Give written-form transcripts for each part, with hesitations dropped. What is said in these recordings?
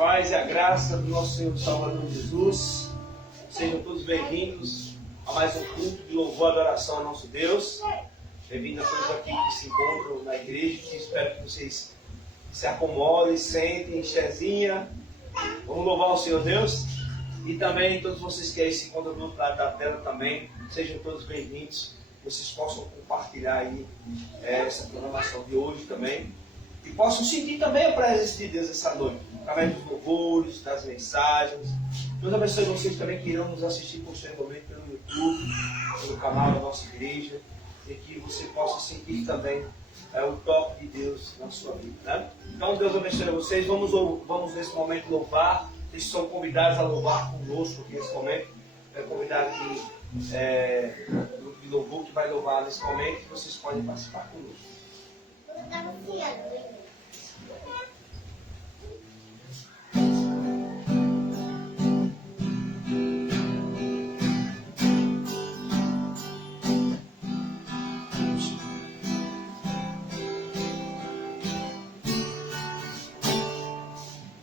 paz e a graça do nosso Senhor e Salvador Jesus. Sejam todos bem-vindos a mais um culto de louvor e adoração ao nosso Deus. Bem-vindos a todos aqui que se encontram na igreja. Espero que vocês se acomodem, sentem, chezinha. Vamos louvar o Senhor Deus. E também todos vocês que aí se encontram do outro lado da tela também, sejam todos bem-vindos. Vocês possam compartilhar aí essa programação de hoje também. E possam sentir também a presença de Deus essa noite, através dos louvores, das mensagens. Deus abençoe vocês também que irão nos assistir posteriormente pelo YouTube, pelo canal da nossa igreja, e que você possa sentir também o toque de Deus na sua vida, né? Então Deus abençoe vocês. Vamos nesse momento louvar. Vocês são convidados a louvar conosco aqui nesse momento. É convidado aqui o grupo de louvor que vai louvar nesse momento, e vocês podem participar conosco.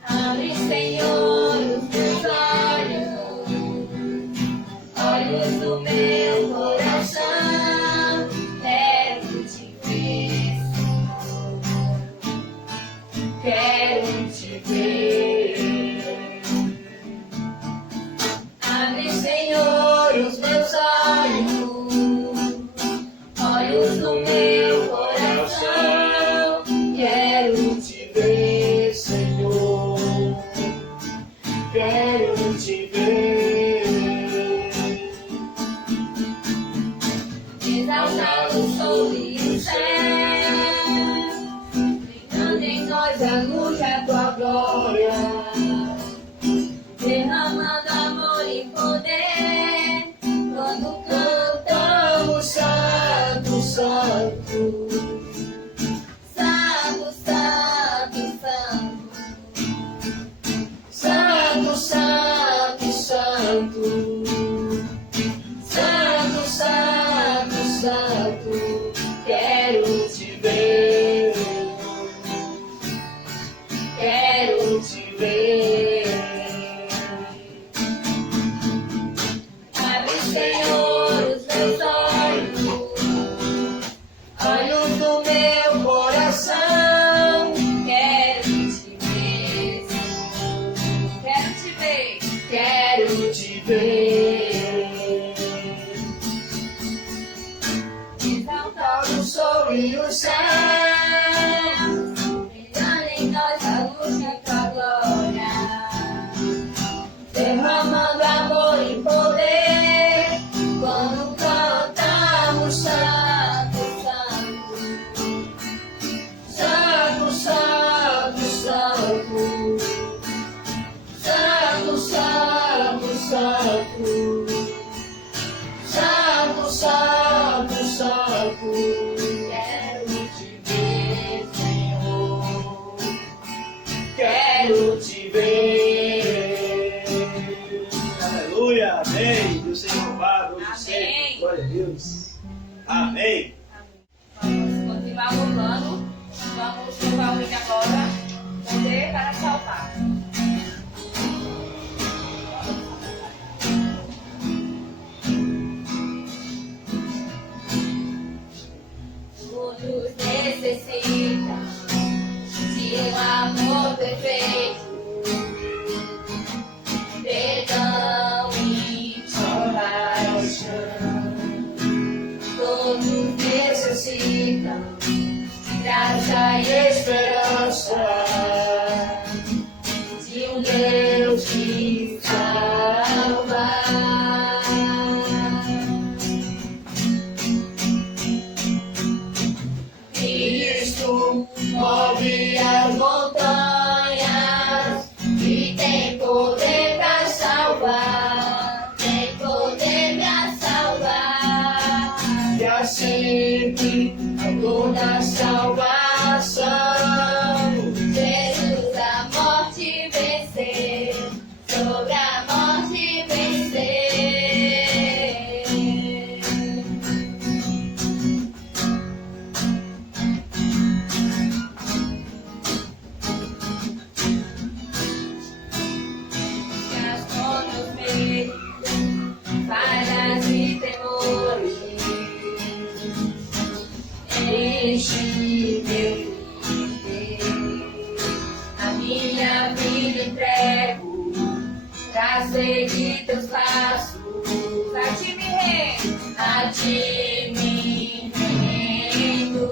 Abre, Senhor, os meus olhos do meu coração. Quero te ver, quero te ver. Abre, Senhor, os meus olhos do meu coração. Quero te ver, Senhor, quero te ver. Exaltado sobre o céu, brilhando em nós a luz da tua glória, derramando amor e poder, quando cantamos santo, santo, santo, santo, santo, santo, santo, santo. Santo, santo, santo, quero te ver, quero te ver. Abre, Senhor, os meus olhos do meu coração. Quero te ver, quero te ver, quero te ver. Exaltado sobre os céus, brilhando em nós a luz da tua glória, derramando amor e poder, quando cantamos santo, santo, santo, santo, santo, santo, santo, santo. Santo, santo, santo, quero te ver, Senhor, quero te ver. Aleluia, amém. Deus seja louvado hoje Amém. sempre. Glória a Deus. Amém. Vamos continuar louvando. Vamos louvar o hino agora. Poder para salvar. Todos necessitam de um amor perfeito, perdão e compaixão. Todos necessitam graça e esperança de um Deus que salva. Cristo move as montanhas e tem poder para salvar, tem poder para salvar. E assim a toda salvação, Jesus a morte venceu. minha vida entrego pra seguir teus passos. A ti me rendo, a ti me rendo.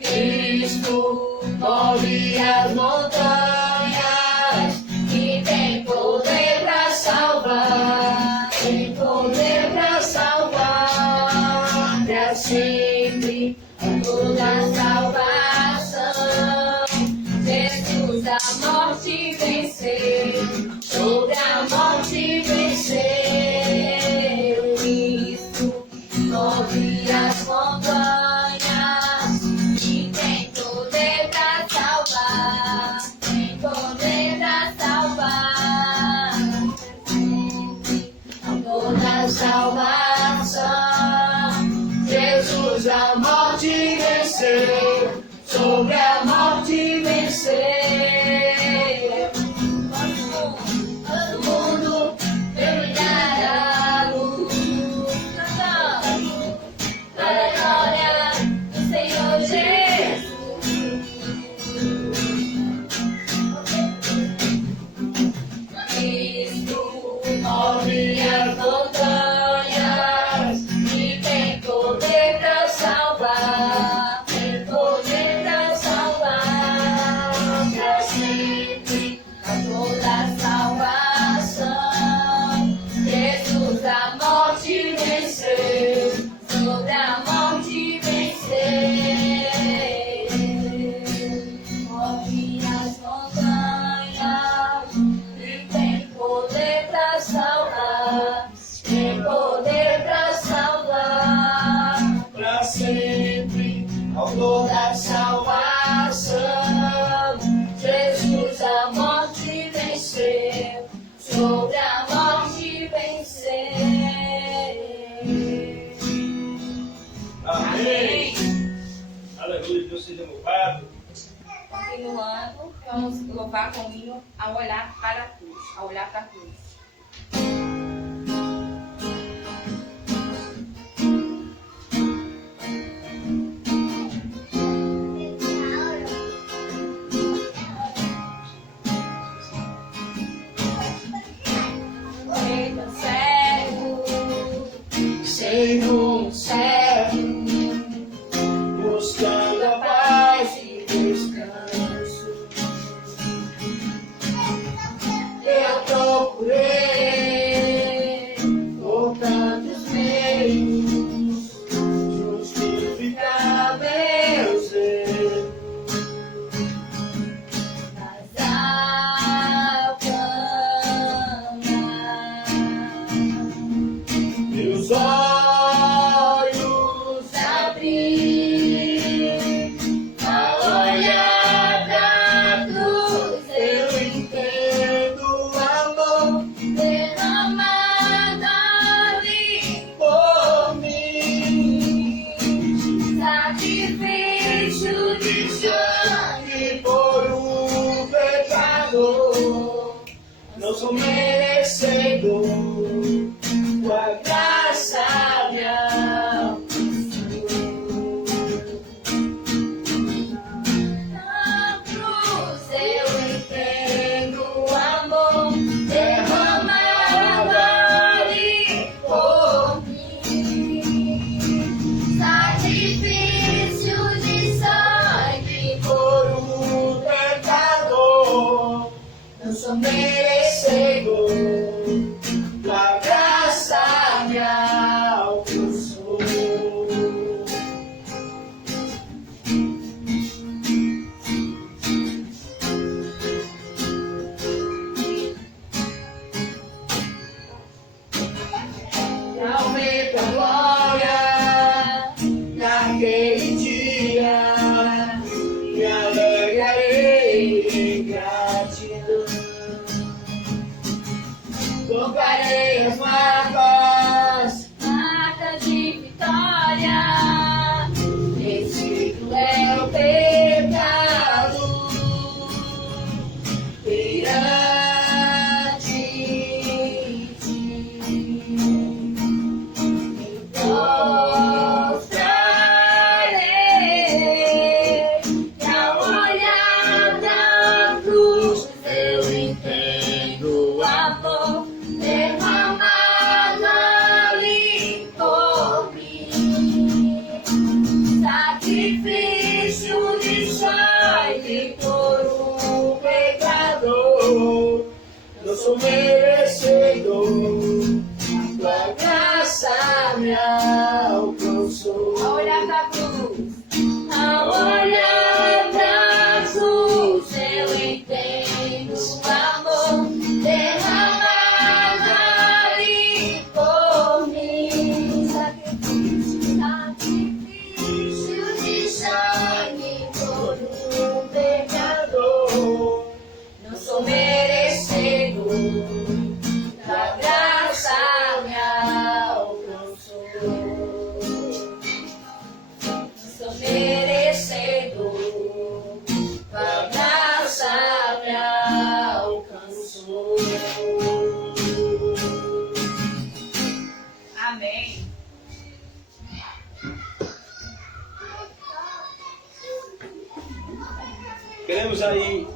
Cristo move as montanhas e tem poder pra salvar, tem poder pra salvar pra sempre toda a salvação. Jesus a morte venceu, sobre a morte venceu. Cristo move as montanhas e tem poder pra salvar, tem poder pra salvar toda a salvação. Jesus a morte venceu, sobre a morte venceu. Todo mundo brilhar a luz, cantando para a glória do Senhor Jesus. Cristo move as montanhas e tem poder pra salvar, tem poder pra salvar pra sempre a toda a salvação. Jesus a morte venceu, sobre a morte venceu. Move as montanhas e tem poder pra salvar, tem poder pra salvar Pra sempre, toda a salvação. Jesus a morte venceu, sobre a morte venceu. Amém. Aleluia, Deus seja louvado. Continuando, vamos louvar com o hino ao olhar para a cruz, ao olhar para a cruz. Eita, cego, Sem rumo certo, buscando a paz e descanso. Eu procurei por tantos meios justificar meus erros. mas alcançar Meus olhos abrir, ao olhar da cruz eu entendo o amor derramado ali por mim. sacrifício de sangue E por um pecador não sou merecedor, tua graça me alcançou. na cruz eu entendo o amor derramado ali por mim. Sacrifício de sangue Por um pecador não sou merecedor, sacrifício de sangue por um pecador. Não sou merecedor, Tua graça me alcançou. a olhar pra cruz, a olhar pra cruz, eu entendo o amor derramado ali por mim. Sacrifício de sangue por um pecador. Não sou merecedor, da graça me alcançou. Não sou merecedor, da graça me alcançou. Amém. Queremos aí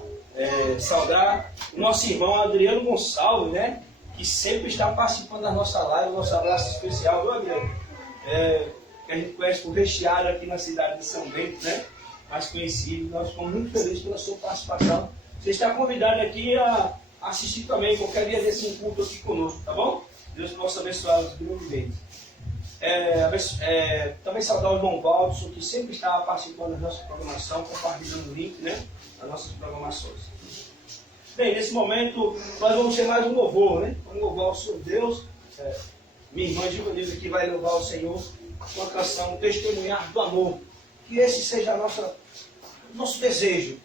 saudar o nosso irmão Adriano Gonçalves, né? Que sempre está participando da nossa live. Nosso abraço especial, viu, Adriano? Que a gente conhece por Recheado aqui na cidade de São Bento, né? Mais conhecido. Nós ficamos muito felizes pela sua participação. Você está convidado aqui a assistir também qualquer dia desse culto aqui conosco, tá bom? Deus possa abençoá-los grandemente. Também saudar o irmão Valdson, que sempre está participando da nossa programação, compartilhando o link, né, das nossas programações. Bem, nesse momento nós vamos ter mais um louvor, né? Vamos louvar o Senhor Deus. Minha irmã Givanilda aqui vai louvar o Senhor com a canção Testemunhar do Amor. Que esse seja o nosso desejo,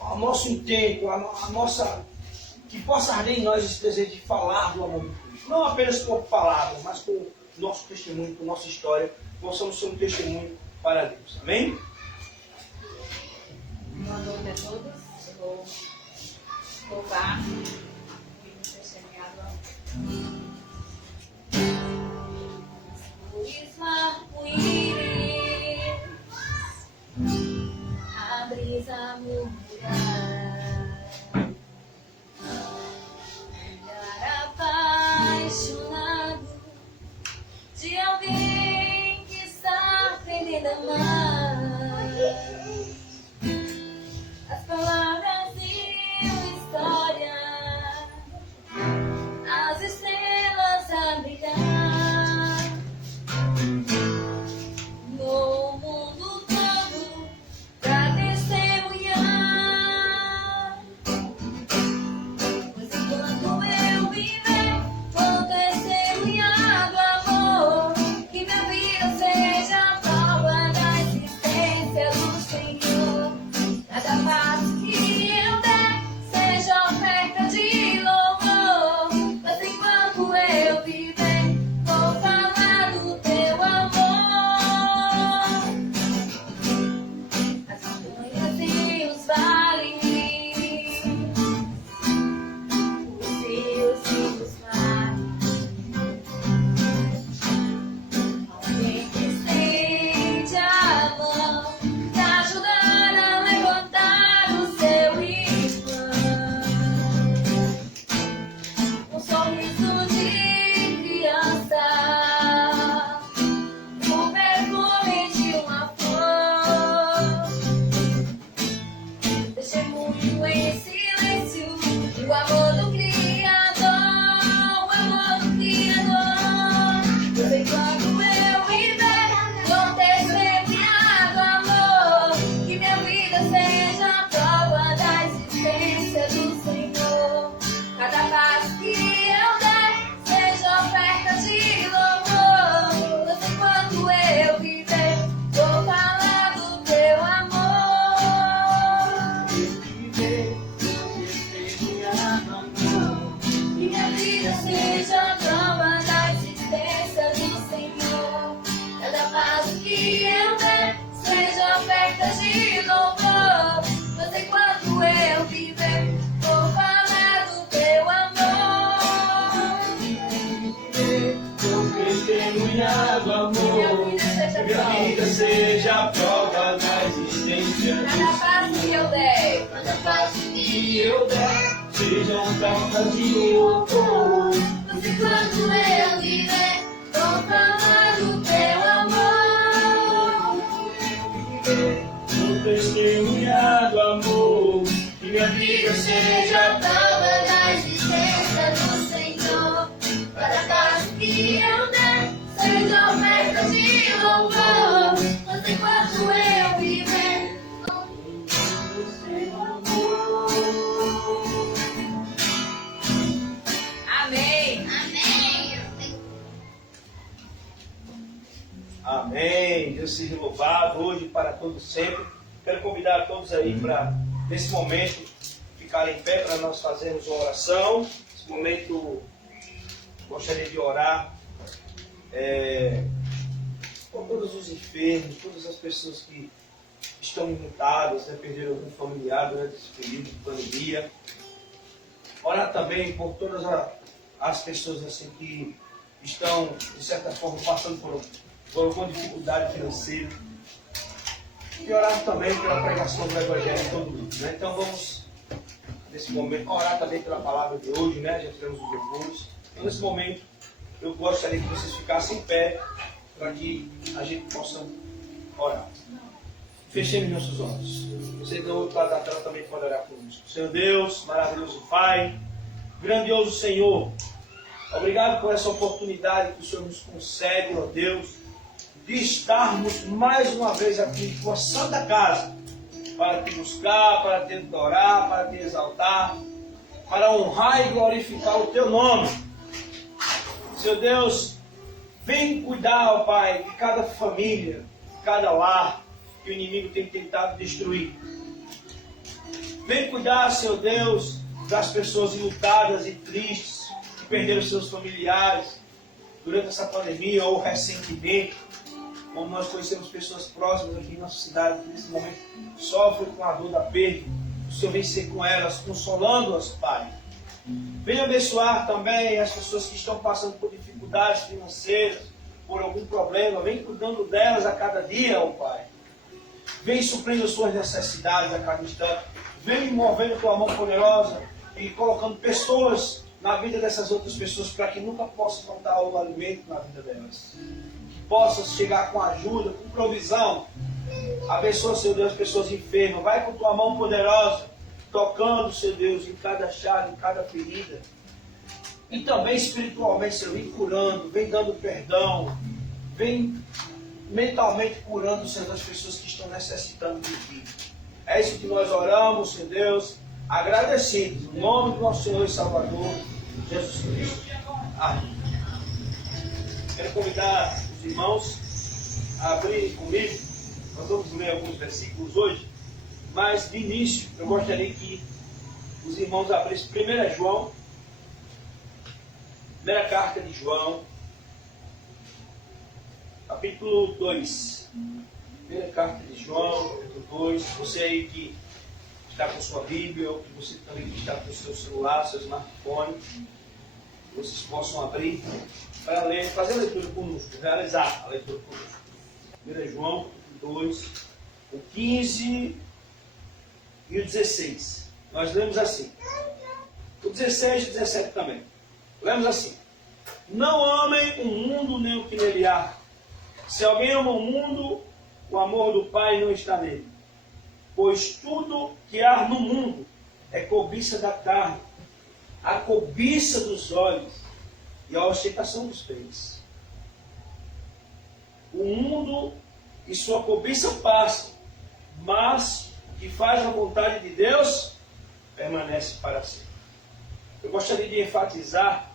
o nosso intento, a nossa, que possa arder em nós esse desejo de falar do amor de Cristo. Não apenas por palavras, mas por nosso testemunho, por nossa história, possamos ser um testemunho para Deus. Amém? Boa noite a todos. Eu vou louvar e nos testemunhar do amor. Luís Marco-Íris, a brisa murmurar, olhar apaixonado de alguém que está aprendendo a amar. As palavras e uma história, as estrelas a brilhar no mundo todo pra testemunhar. Pois enquanto eu viver, vou testemunhar do amor, que minha vida seja a prova da existência do Senhor. Cada passo que eu der seja oferta de louvor. Mas enquanto eu viver, vou falar do teu amor. As montanhas e os vales, os rios e os mares, alguém que estende a mão pra ajudar a levantar o seu irmão. Um sorriso de criança, o perfume de uma flor, testemunho em silêncio o amor do Criador, o amor do Criador. Pois enquanto eu viver, vou testemunhar do amor, que minha vida seja a prova da existência do Senhor. Cada passo que eu der seja oferta de louvor. Pois enquanto eu viver, vou falar do teu amor. Que minha vida seja a prova da existência do Senhor. Cada passo que eu der seja oferta de louvor. Mas enquanto eu viver, vou falar do teu amor. Testemunhar do amor, que minha vida seja a prova da existência do Cada passo que eu der, Cada passo que eu der seja oferta de louvor. mas enquanto eu viver, vou falar do teu amor. minha vida seja prova da existência do Senhor. Cada passo que eu der seja oferta de louvor. Você enquanto eu viver do seu amor. Amém. Amém. Amém. Deus seja louvado hoje e para todos sempre. Quero convidar a todos aí para, nesse momento, ficarem em pé para nós fazermos uma oração. Nesse momento, gostaria de orar por todos os enfermos, todas as pessoas que estão enlutadas, né, perderam algum familiar durante esse período de pandemia. Orar também por todas as pessoas assim, que estão, de certa forma, passando por alguma dificuldade financeira. E orar também pela pregação do Evangelho todo mundo, né? Então vamos, nesse momento, orar também pela palavra de hoje, né? Já tivemos os depois. Então nesse momento, eu gostaria que vocês ficassem em pé para que a gente possa orar. Fechemos nossos olhos. Você do outro lado da tela também pode orar conosco. Senhor Deus, maravilhoso Pai, grandioso Senhor, obrigado por essa oportunidade que o Senhor nos concede, ó Deus, de estarmos mais uma vez aqui em tua santa casa, para te buscar, para te adorar, para te exaltar, para honrar e glorificar o teu nome. Senhor Deus, vem cuidar, ó Pai, de cada família, de cada lar que o inimigo tem tentado destruir. Vem cuidar, Senhor Deus, das pessoas enlutadas e tristes, que perderam seus familiares durante essa pandemia ou recentemente. Como nós conhecemos pessoas próximas aqui em nossa cidade que nesse momento sofrem com a dor da perda. O Senhor vem ser com elas, consolando-as, Pai. Venha abençoar também as pessoas que estão passando por dificuldades financeiras, por algum problema. Vem cuidando delas a cada dia, ó Pai. Vem suprindo as suas necessidades a cada instante. Vem movendo tua mão poderosa e colocando pessoas na vida dessas outras pessoas para que nunca possa faltar o alimento na vida delas. Possas chegar com ajuda, com provisão. Abençoa, Senhor Deus, as pessoas enfermas. Vai com tua mão poderosa, tocando, Senhor Deus, em cada chaga, em cada ferida. E também espiritualmente, Senhor, vem curando, vem dando perdão, vem mentalmente curando, Senhor, as pessoas que estão necessitando de Ti. É isso que nós oramos, Senhor Deus, agradecidos, no nome do nosso Senhor e Salvador, Jesus Cristo. Amém. Quero convidar os irmãos a abrirem comigo. Nós vamos ler alguns versículos hoje, mas de início eu gostaria que os irmãos abrissem 1 João, primeira carta de João, capítulo 2. Primeira carta de João, capítulo 2. Você aí que está com sua Bíblia, ou que você também que está com o seu celular, seu smartphone, vocês possam abrir para ler, fazer a leitura conosco, realizar a leitura conosco. 1 João, 2, o 15 e o 16. Nós lemos assim. O 16 e o 17 também. Lemos assim. Não amem o mundo nem o que nele há. Se alguém ama o mundo, o amor do Pai não está nele. Pois tudo que há no mundo é cobiça da carne, a cobiça dos olhos e a ostentação dos pés. O mundo e sua cobiça passam, mas o que faz a vontade de Deus permanece para sempre. Eu gostaria de enfatizar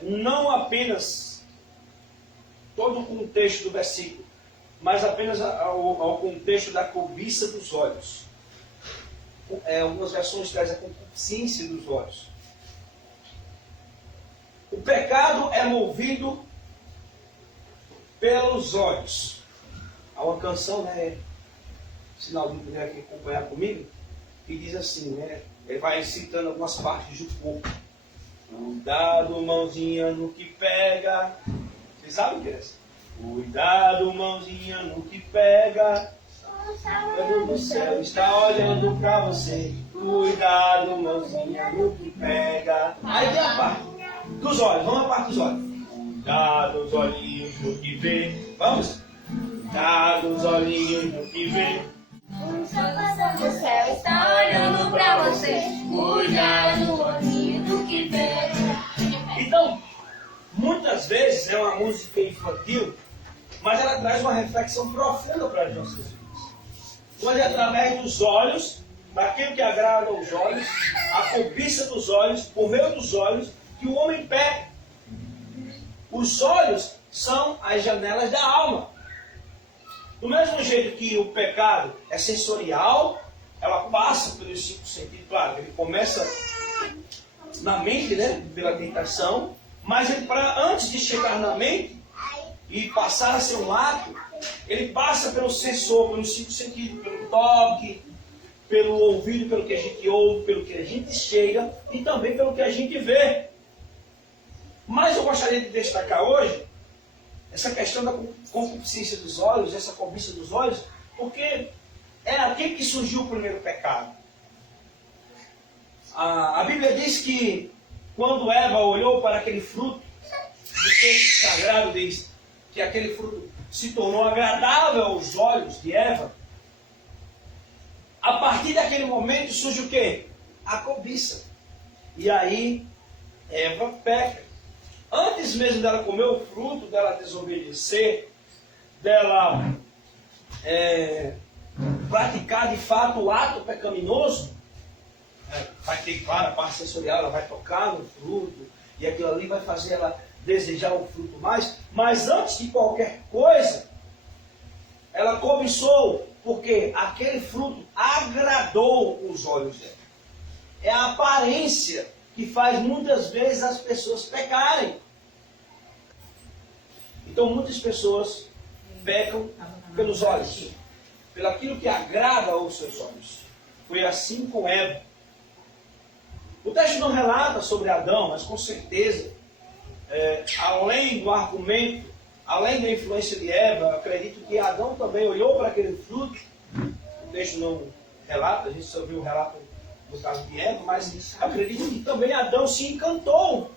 não apenas todo o contexto do versículo, mas apenas ao contexto da cobiça dos olhos. Algumas versões trazem a concupiscência dos olhos. O pecado é movido pelos olhos. Há uma canção, né? Sinal de puder aqui acompanhar comigo, que diz assim, né? Ele vai citando algumas partes do corpo. Cuidado, mãozinha, no que pega. Vocês sabem o que é isso? Cuidado, mãozinha, no que pega. O do céu está olhando para você. Cuidado, mãozinha, no que pega. Aí tem a parte dos olhos. Vamos à parte dos olhos. Cuidado, os olhinhos no que vê. Vamos? Cuidado, os olhinhos no que vê. O sol do céu está muitas vezes é uma música infantil, mas ela traz uma reflexão profunda para as nossas vidas. Pois é através dos olhos, daquilo que agrada aos olhos, a cobiça dos olhos, por meio dos olhos, que o homem peca. Os olhos são as janelas da alma. Do mesmo jeito que o pecado é sensorial, ela passa pelos 5 sentidos. Claro, ele começa na mente, né, pela tentação, mas ele, antes de chegar na mente e passar a ser um ato, ele passa pelo sensor, pelos 5 sentidos, pelo toque, pelo ouvido, pelo que a gente ouve, pelo que a gente cheira e também pelo que a gente vê. Mas eu gostaria de destacar hoje essa questão da concupiscência dos olhos, essa cobiça dos olhos, porque é aqui que surgiu o primeiro pecado. A Bíblia diz que quando Eva olhou para aquele fruto, o texto sagrado diz que aquele fruto se tornou agradável aos olhos de Eva. A partir daquele momento surge o quê? A cobiça. E aí Eva peca. Antes mesmo dela comer o fruto, dela desobedecer, dela praticar de fato o ato pecaminoso, vai ter, claro, a parte sensorial, ela vai tocar no fruto, e aquilo ali vai fazer ela desejar o fruto mais. Mas antes de qualquer coisa, ela cobiçou, porque aquele fruto agradou os olhos dela. É a aparência que faz muitas vezes as pessoas pecarem. Então muitas pessoas pecam pelos olhos, pelo aquilo que agrada aos seus olhos. Foi assim com Eva. O texto não relata sobre Adão, mas com certeza, além do argumento, além da influência de Eva, acredito que Adão também olhou para aquele fruto. O texto não relata, a gente só viu o relato no caso de Eva, mas acredito que também Adão se encantou.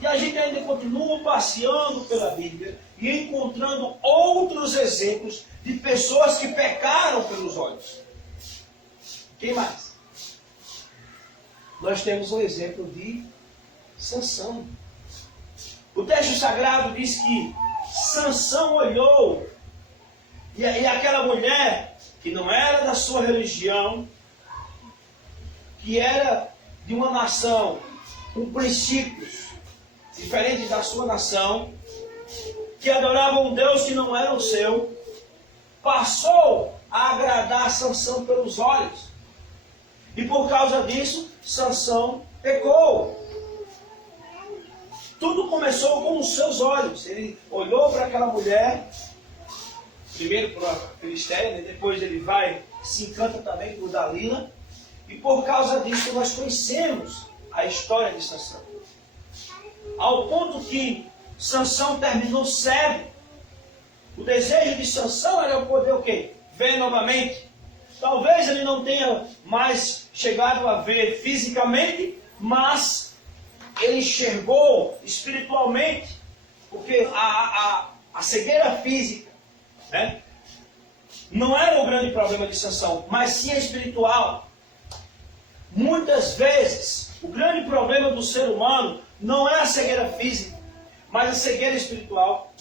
E a gente ainda continua passeando pela Bíblia e encontrando outros exemplos de pessoas que pecaram pelos olhos. Quem mais? Nós temos um exemplo de Sansão. O texto sagrado diz que Sansão olhou e aquela mulher que não era da sua religião, que era de uma nação com princípios diferentes da sua nação, que adorava um Deus que não era o seu, passou a agradar Sansão pelos olhos. E por causa disso, Sansão pecou. Tudo começou com os seus olhos. Ele olhou para aquela mulher, primeiro para a Filisteia, depois ele vai, se encanta também por Dalila, e por causa disso nós conhecemos a história de Sansão. Ao ponto que Sansão terminou cego. O desejo de Sansão era poder o quê? Ver novamente. Talvez ele não tenha mais chegado a ver fisicamente, mas ele enxergou espiritualmente, porque a cegueira física, né, não era o grande problema de Sansão, mas sim a espiritual. Muitas vezes, o grande problema do ser humano não é a cegueira física, mas a cegueira espiritual.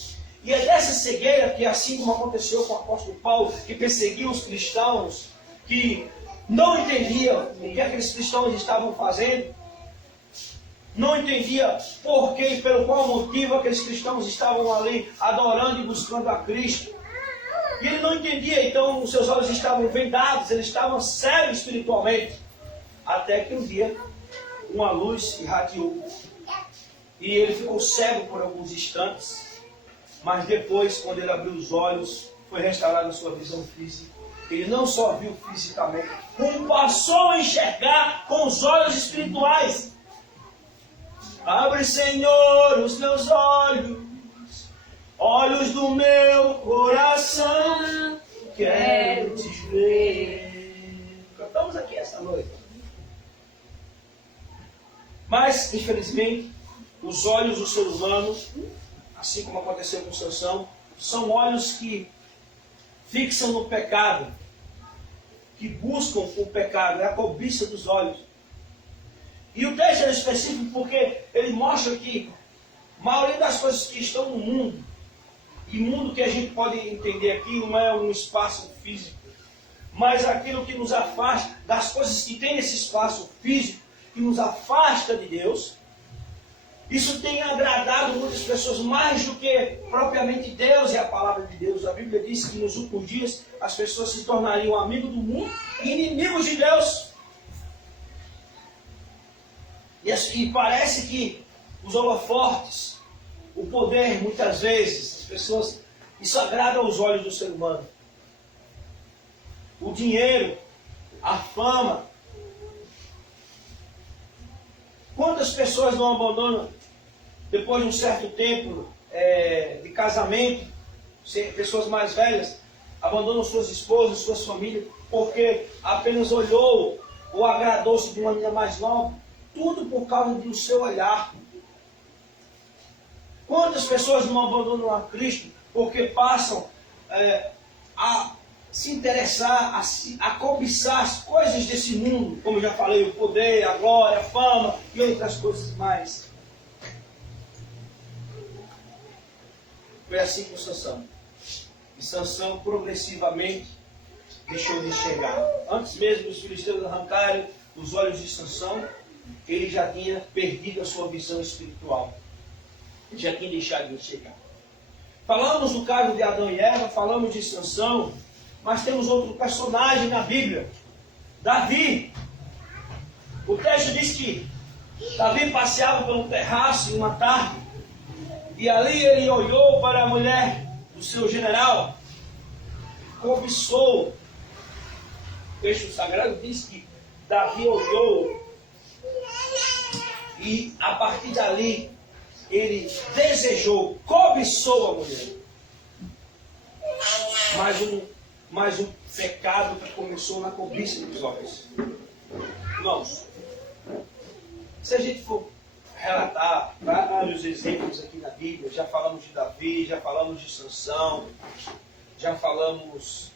E é dessa cegueira que, assim como aconteceu com o apóstolo Paulo, que perseguiu os cristãos, que não entendia o que aqueles cristãos estavam fazendo, não entendia por que e pelo qual motivo aqueles cristãos estavam ali adorando e buscando a Cristo. E ele não entendia, então os seus olhos estavam vendados, eles estavam cegos espiritualmente. Até que um dia uma luz irradiou e ele ficou cego por alguns instantes, mas depois, quando ele abriu os olhos, foi restaurada a sua visão física. Ele não só viu fisicamente, como passou a enxergar com os olhos espirituais. Abre, Senhor, os meus olhos, olhos do meu coração, quero te ver. Cantamos aqui essa noite. Mas, infelizmente, os olhos do ser humano, assim como aconteceu com Sansão, são olhos que fixam no pecado, que buscam o pecado, é a cobiça dos olhos. E o texto é específico porque ele mostra que a maioria das coisas que estão no mundo, e mundo que a gente pode entender aqui não é um espaço físico, mas aquilo que nos afasta das coisas que tem nesse espaço físico, que nos afasta de Deus, isso tem agradado muitas pessoas mais do que propriamente Deus e a palavra de Deus. A Bíblia diz que nos últimos dias as pessoas se tornariam amigos do mundo e inimigos de Deus. E parece que os holofortes, o poder, muitas vezes, as pessoas, isso agrada aos olhos do ser humano. O dinheiro, a fama. Quantas pessoas não abandonam, depois de um certo tempo de casamento, pessoas mais velhas, abandonam suas esposas, suas famílias, porque apenas olhou ou agradou-se de uma menina mais nova? Tudo por causa do seu olhar. Quantas pessoas não abandonam a Cristo porque passam a se interessar, a cobiçar as coisas desse mundo, como eu já falei, o poder, a glória, a fama e outras coisas mais. Foi assim com Sansão. E Sansão progressivamente deixou de enxergar. Antes mesmo dos filisteus arrancarem os olhos de Sansão, ele já tinha perdido a sua visão espiritual. Ele já tinha deixado de enxergar. Falamos do caso de Adão e Eva, falamos de Sansão, mas temos outro personagem na Bíblia, Davi. O texto diz que Davi passeava pelo terraço em uma tarde, e ali ele olhou para a mulher do seu general, cobiçou. O texto sagrado diz que Davi olhou, e a partir dali ele desejou, cobiçou a mulher. Mas um pecado que começou na cobiça dos olhos. Irmãos, se a gente for relatar vários exemplos aqui na Bíblia, já falamos de Davi, já falamos de Sansão, já falamos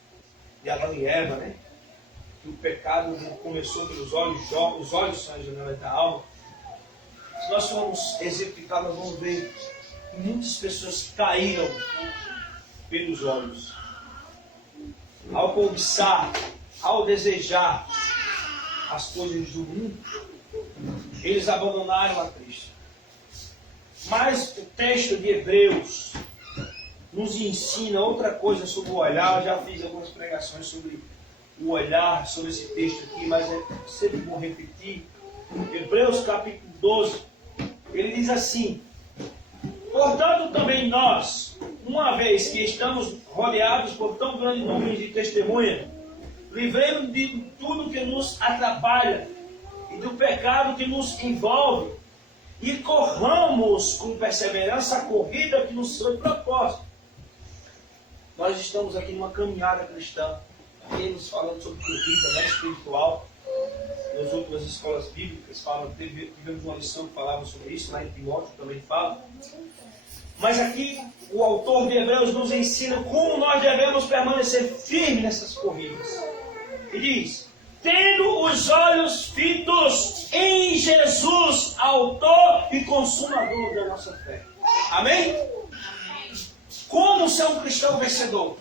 de Adão e Eva, né? Que o pecado começou pelos olhos, os olhos são a janela da alma. Se nós formos exemplificar, nós vamos ver que muitas pessoas caíram pelos olhos. Ao cobiçar, ao desejar as coisas do mundo, eles abandonaram a Cristo. Mas o texto de Hebreus nos ensina outra coisa sobre o olhar. Eu já fiz algumas pregações sobre o olhar, sobre esse texto aqui, mas é sempre bom repetir. Hebreus capítulo 12, ele diz assim: portanto também nós, uma vez que estamos rodeados por tão grande número de testemunhas, livremos de tudo que nos atrapalha e do pecado que nos envolve, e corramos com perseverança a corrida que nos foi proposta. Nós estamos aqui numa caminhada cristã, temos falando sobre corrida, né, espiritual. Nas últimas escolas bíblicas tivemos uma lição que falava sobre isso, lá em Timóteo também fala. Mas aqui o autor de Hebreus nos ensina como nós devemos permanecer firmes nessas corridas. E diz: tendo os olhos fitos em Jesus, autor e consumador da nossa fé. Amém? Como ser um cristão vencedor?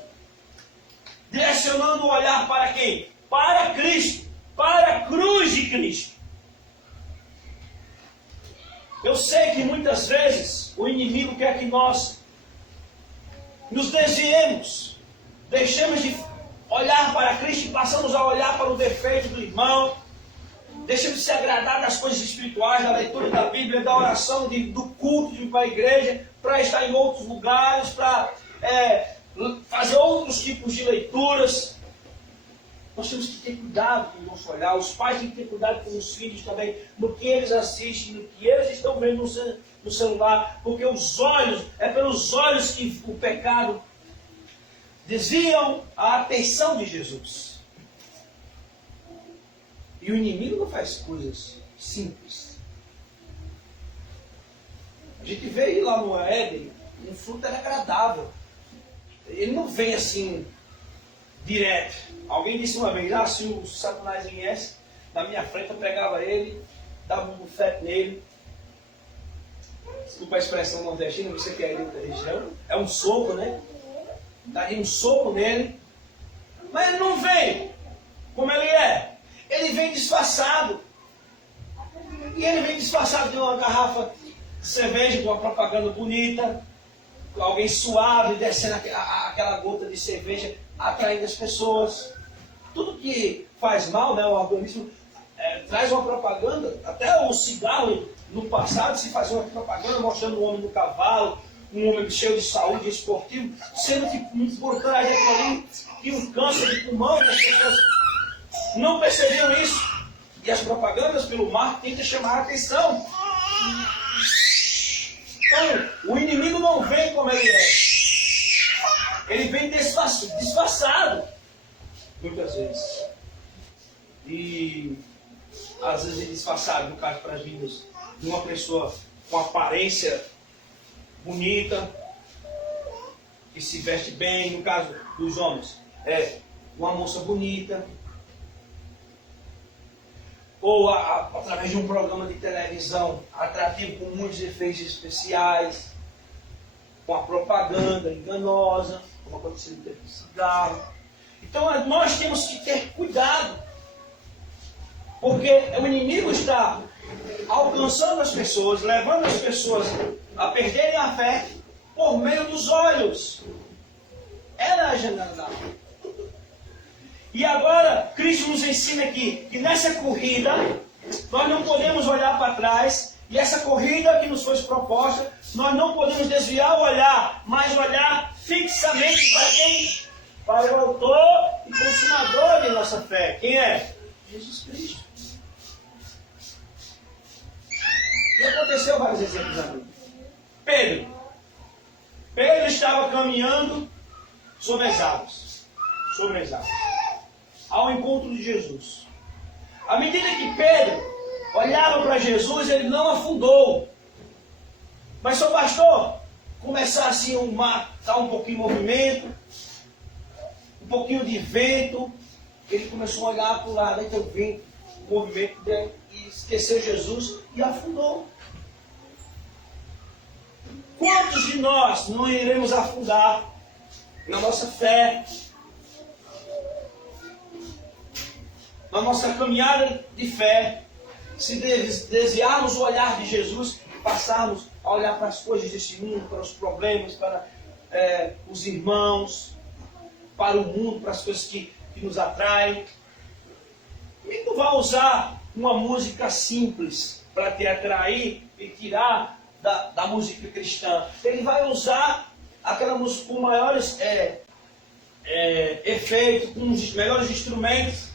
Direcionando o olhar para quem? Para Cristo, para a cruz de Cristo. Eu sei que muitas vezes o inimigo quer que nós nos desviemos, deixemos de olhar para Cristo e passamos a olhar para o defeito do irmão, deixemos de se agradar das coisas espirituais, da leitura da Bíblia, da oração, do culto, de ir para a igreja, para estar em outros lugares, para fazer outros tipos de leituras. Nós temos que ter cuidado com o nosso olhar. Os pais têm que ter cuidado com os filhos também, no que eles assistem, no que eles estão vendo no celular, porque os olhos, é pelos olhos que o pecado desviam a atenção de Jesus. E o inimigo não faz coisas simples. A gente vê lá no Éden, um fruto era agradável. Ele não vem assim direto. Alguém disse uma vez: se o Satanás viesse na minha frente, eu pegava ele dava um bufete nele. Desculpa a expressão nordestina, você que é aí da região. É um soco, né? Daria um soco nele. Mas ele não vem como ele é. Ele vem disfarçado. E ele vem disfarçado de uma garrafa de cerveja com uma propaganda bonita, com alguém suave descendo aquela gota de cerveja, atraindo as pessoas. Tudo que faz mal, né, o organismo traz uma propaganda. Até o cigarro, no passado, se fazia uma propaganda mostrando um homem no cavalo, um homem cheio de saúde, esportivo, sendo que por trás daquilo ali tinha um câncer de pulmão, e as pessoas não percebiam isso. E as propagandas pelo marketing tentam chamar a atenção. Então, o inimigo não vem como ele é. Ele vem disfarçado. Muitas vezes. E às vezes ele disfarçado, no caso para as vindas de uma pessoa com aparência bonita, que se veste bem, no caso dos homens, uma moça bonita, ou através de um programa de televisão atrativo com muitos efeitos especiais, com a propaganda enganosa, como aconteceu no tempo do cigarro. Então nós temos que ter cuidado, porque o inimigo está alcançando as pessoas, levando as pessoas a perderem a fé por meio dos olhos. Era a janela da fé. E agora, Cristo nos ensina aqui que nessa corrida, nós não podemos olhar para trás, e essa corrida que nos foi proposta, nós não podemos desviar o olhar, mas olhar fixamente para quem? Para o autor e consumador de nossa fé. Quem é? Jesus Cristo. E aconteceu vários exemplos ali. Pedro estava caminhando sobre as águas. Ao encontro de Jesus. À medida que Pedro olhava para Jesus, ele não afundou. Mas só bastou começar assim o mar, dar um pouquinho de movimento, um pouquinho de vento, ele começou a olhar para o lado, então o vento, o movimento dele, e esqueceu Jesus e afundou. Quantos de nós não iremos afundar na nossa fé, na nossa caminhada de fé, se desviarmos o olhar de Jesus e passarmos a olhar para as coisas deste mundo, para os problemas, para os irmãos, para o mundo, para as coisas que nos atraem? E tu vai usar uma música simples para te atrair e tirar da música cristã. Ele vai usar aquela música com maiores efeitos, com os melhores instrumentos.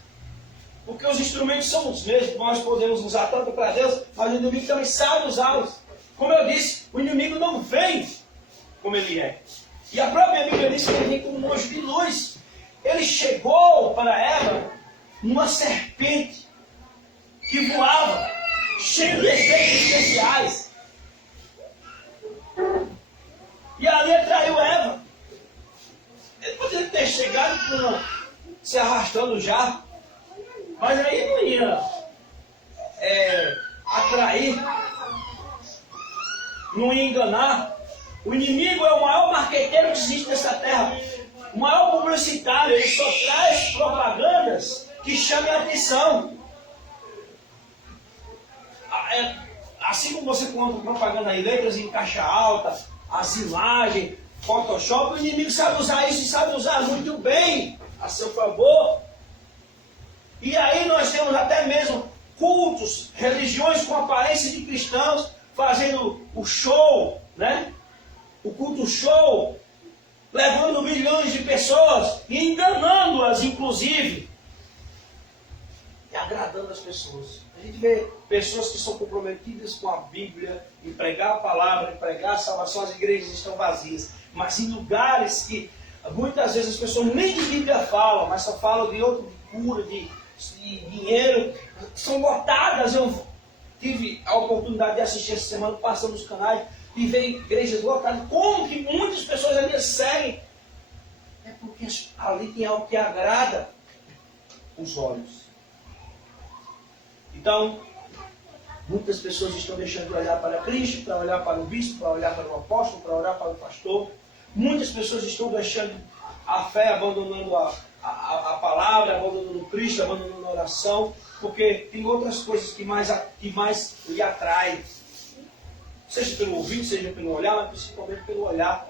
Porque os instrumentos são os mesmos, nós podemos usar tanto para Deus, mas o inimigo também sabe usá-los. Como eu disse, o inimigo não vem como ele é. E a própria Bíblia diz que ele vem como um anjo de luz. Ele chegou para Eva numa serpente que voava, cheia de efeitos especiais. E ali atraiu Eva. Ele poderia ter chegado se arrastando já, mas aí não ia atrair, não ia enganar. O inimigo é o maior marqueteiro que existe nessa terra, o maior publicitário. Ele só traz propagandas que chamem a atenção. Assim como você conta propaganda em letras em caixa alta, as imagens, Photoshop, o inimigo sabe usar isso e sabe usar muito bem a seu favor. E aí nós temos até mesmo cultos, religiões com aparência de cristãos, fazendo o show, né? O culto show, levando milhões de pessoas e enganando-as, inclusive, e agradando as pessoas. A gente vê pessoas que são comprometidas com a Bíblia, em pregar a palavra, em pregar a salvação. As igrejas estão vazias, mas em lugares que muitas vezes as pessoas nem de Bíblia falam, mas só falam de outro, de cura, de dinheiro, são lotadas. Eu tive a oportunidade de assistir essa semana, passando nos canais, e ver igrejas lotadas. Como que muitas pessoas ali seguem? É porque ali tem algo que agrada os olhos. Então, Muitas pessoas estão deixando de olhar para Cristo, para olhar para o bispo, para olhar para o apóstolo, para olhar para o pastor. Muitas pessoas estão deixando a fé, abandonando a palavra, abandonando Cristo, abandonando a oração, porque tem outras coisas que mais lhe atraem. Seja pelo ouvido, seja pelo olhar, mas principalmente pelo olhar.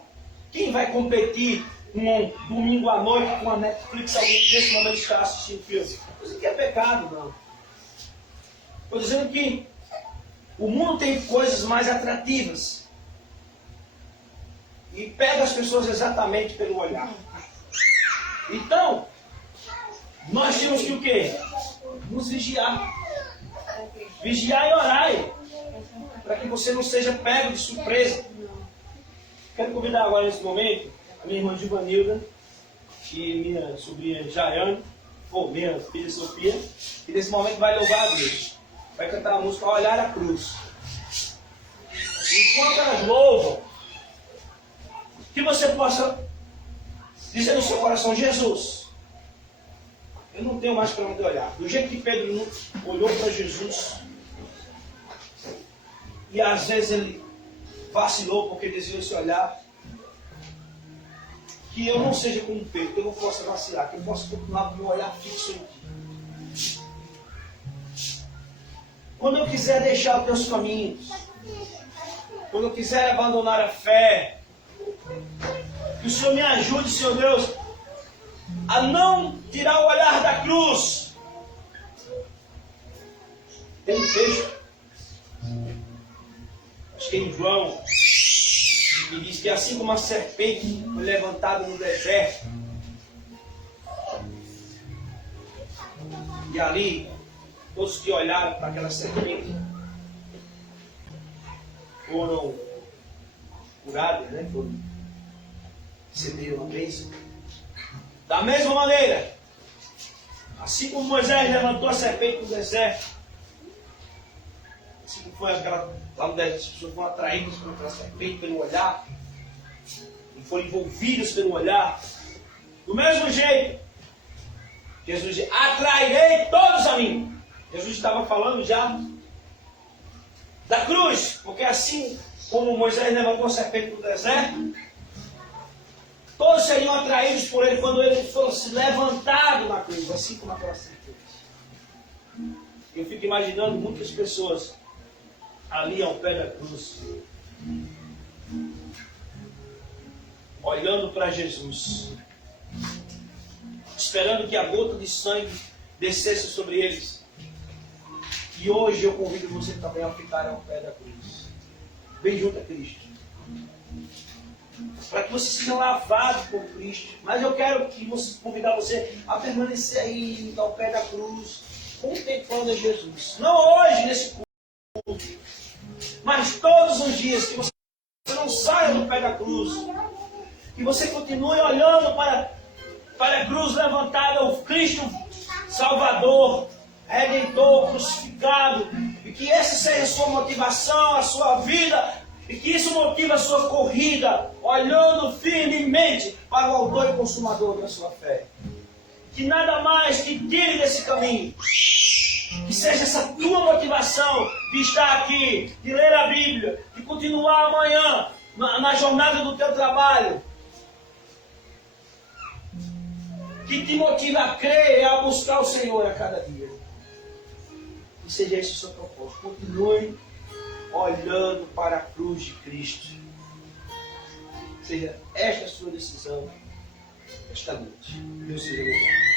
Quem vai competir um domingo à noite com a Netflix, alguém que nesse momento está assistindo filme? Isso aqui é pecado, não. Estou dizendo que o mundo tem coisas mais atrativas. E pega as pessoas exatamente pelo olhar. Então, nós temos que o quê? Nos vigiar. Vigiar e orar. Para que você não seja pego de surpresa. Quero convidar agora nesse momento a minha irmã Givanilda e minha sobrinha Jaiane, ou minha filha Sofia, que nesse momento vai louvar a Deus. Vai cantar a música Olhar a Cruz. Enquanto elas louvam, que você possa dizer no seu coração: Jesus, eu não tenho mais para onde olhar. Do jeito que Pedro não olhou para Jesus, e às vezes ele vacilou porque desviou esse olhar, que eu não seja como Pedro, que eu não possa vacilar, que eu possa continuar com o meu olhar fixo em ti. Quando eu quiser deixar os teus caminhos, quando eu quiser abandonar a fé, que o Senhor me ajude, Senhor Deus, a não tirar o olhar da cruz. Tem um texto, acho que é em João, que diz que assim como a serpente foi levantada no deserto, e ali todos que olharam para aquela serpente foram curados, né? Receberam a bênção. Da mesma maneira, assim como Moisés levantou a serpente no deserto, assim como foi aquela, lá no deserto, as pessoas foram atraídas por aquela serpente pelo olhar, e foram envolvidas pelo olhar, do mesmo jeito, Jesus disse: atrairei todos a mim. Jesus estava falando já da cruz, porque assim como Moisés levantou a serpente no deserto, todos seriam atraídos por ele quando ele fosse levantado na cruz, assim como aquela serpente. Eu fico imaginando muitas pessoas ali ao pé da cruz, olhando para Jesus, esperando que a gota de sangue descesse sobre eles. E hoje eu convido você também a ficar ao pé da cruz, bem junto a Cristo, para que você seja lavado por Cristo. Mas eu quero convidar você a permanecer aí ao pé da cruz, contemplando a Jesus. Não hoje nesse culto, mas todos os dias, que você não saia do pé da cruz, que você continue olhando para a cruz levantada, o Cristo Salvador, Redentor, crucificado, e que essa seja a sua motivação, a sua vida, e que isso motive a sua corrida, olhando firmemente para o autor e consumador da sua fé. Que nada mais te tire desse caminho. Que seja essa tua motivação de estar aqui, de ler a Bíblia, de continuar amanhã na jornada do teu trabalho. Que te motive a crer e a buscar o Senhor a cada dia. Que seja esse o seu propósito. Continue olhando para a cruz de Cristo. Seja esta a sua decisão esta noite. Deus seja louvado.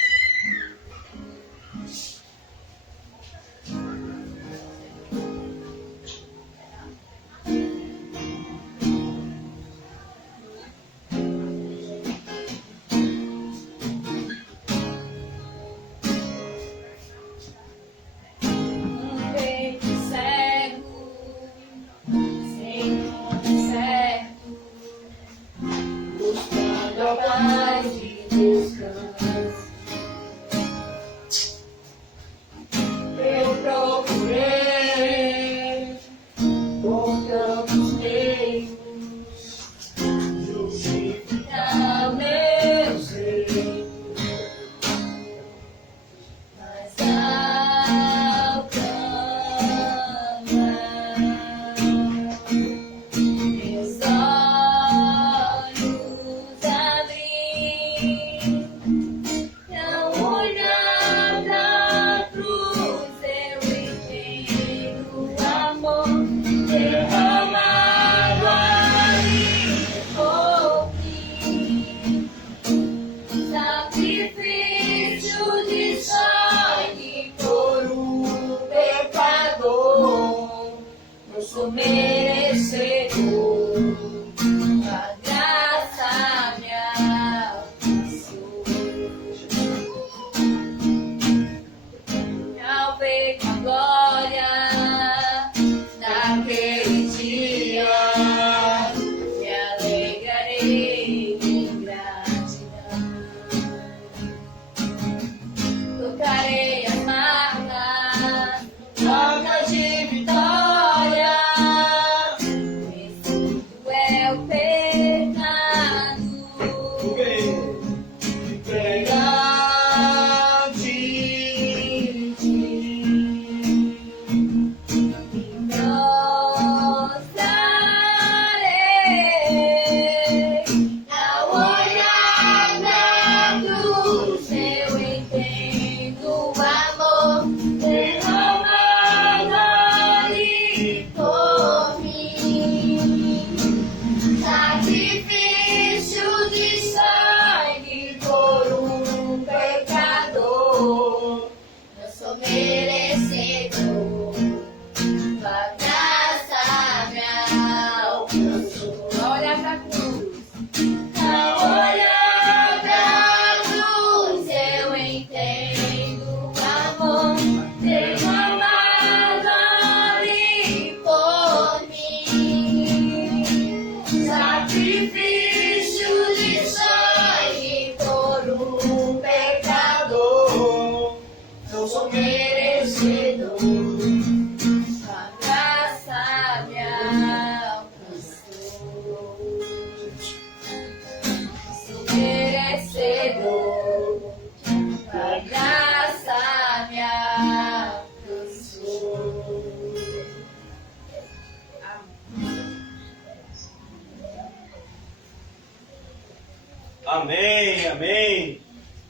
Amém, amém.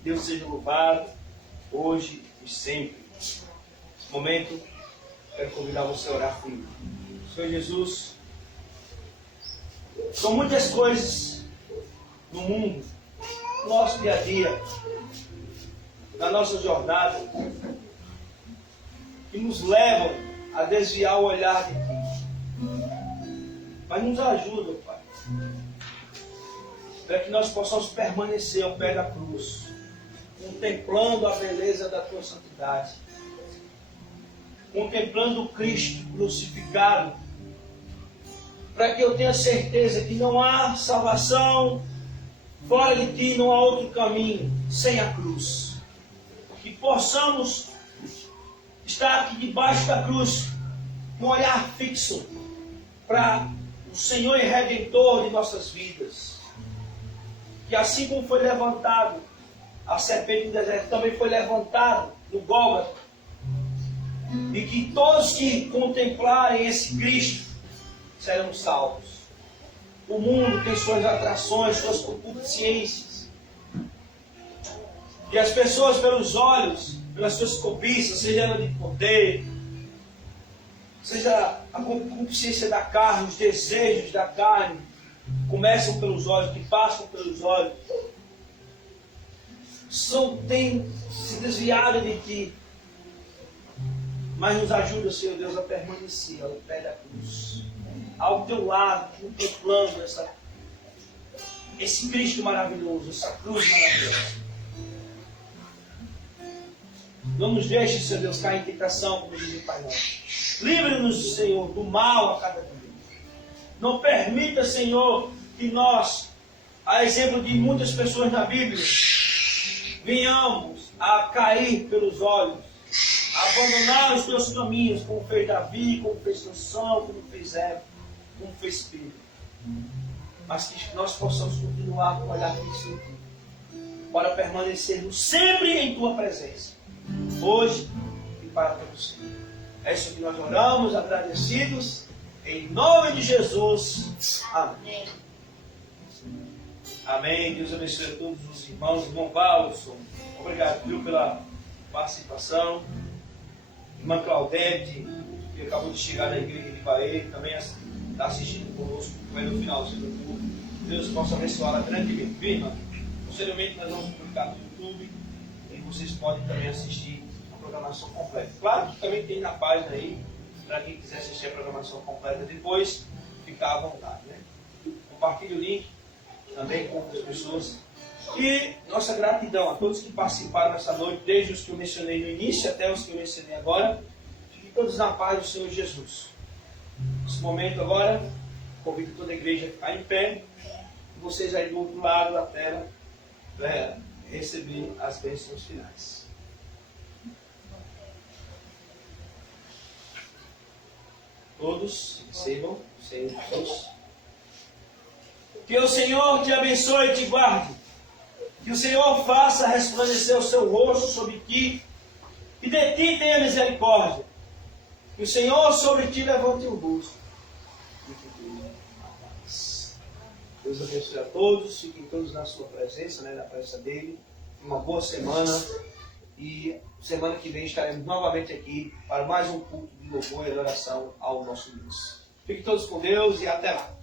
Deus seja louvado, hoje e sempre. Nesse momento, quero convidar você a orar comigo. Senhor Jesus, são muitas coisas no mundo, no nosso dia a dia, na nossa jornada, que nos levam a desviar o olhar de Ti. Mas nos ajuda, Pai, para que nós possamos permanecer ao pé da cruz, contemplando a beleza da Tua santidade, contemplando o Cristo crucificado, para que eu tenha certeza que não há salvação fora de Ti, não há outro caminho sem a cruz. Que possamos estar aqui debaixo da cruz, com um olhar fixo para o Senhor e Redentor de nossas vidas. Que assim como foi levantado a serpente no deserto, também foi levantado no Gólgota. E que todos que contemplarem esse Cristo serão salvos. O mundo tem suas atrações, suas concupiscências. E as pessoas pelos olhos, pelas suas cobiças, seja ela de poder, seja a concupiscência da carne, os desejos da carne, começam pelos olhos, que passam pelos olhos, têm se desviado de Ti. Mas nos ajuda, Senhor Deus, a permanecer ao pé da cruz, ao Teu lado, contemplando esse Cristo maravilhoso, essa cruz maravilhosa. Não nos deixe, Senhor Deus, cair em tentação, como diz o Pai Nosso. Livre-nos, Senhor, do mal a cada dia. Não permita, Senhor, que nós, a exemplo de muitas pessoas na Bíblia, venhamos a cair pelos olhos, a abandonar os teus caminhos, como fez Davi, como fez Sansão, como fez Eva, como fez Pedro. Mas que nós possamos continuar com o olhar fixo em Ti, para permanecermos sempre em Tua presença, hoje e para todo sempre. É isso que nós oramos, agradecidos, em nome de Jesus. Amém. Amém. Deus abençoe a todos os irmãos. Irmão Valson, obrigado, viu, pela participação. Irmã Claudete, que acabou de chegar da igreja de Bahia, também está assistindo conosco, vai no finalzinho do culto. Deus possa abençoá-la grandemente. Viu, irmã? Posteriormente nós vamos publicar no YouTube e vocês podem também assistir a programação completa. Claro que também tem na página aí, para quem quiser assistir a programação completa depois, ficar à vontade, né? Compartilhe o link também com outras pessoas. E nossa gratidão a todos que participaram nessa noite, desde os que eu mencionei no início até os que eu mencionei agora. Fiquem todos na paz do Senhor Jesus. Nesse momento agora, convido toda a igreja a ficar em pé. E vocês aí do outro lado da tela, para receber as bênçãos finais. Todos recebam, Senhor Jesus. Que o Senhor te abençoe e te guarde. Que o Senhor faça resplandecer o seu rosto sobre ti e de ti tenha misericórdia. Que o Senhor sobre ti levante o rosto e te dê a paz. Deus abençoe a todos, fiquem todos na sua presença, né, na presença dele. Uma boa semana e semana que vem estaremos novamente aqui para mais um culto de louvor e adoração ao nosso Deus. Fiquem todos com Deus e até lá.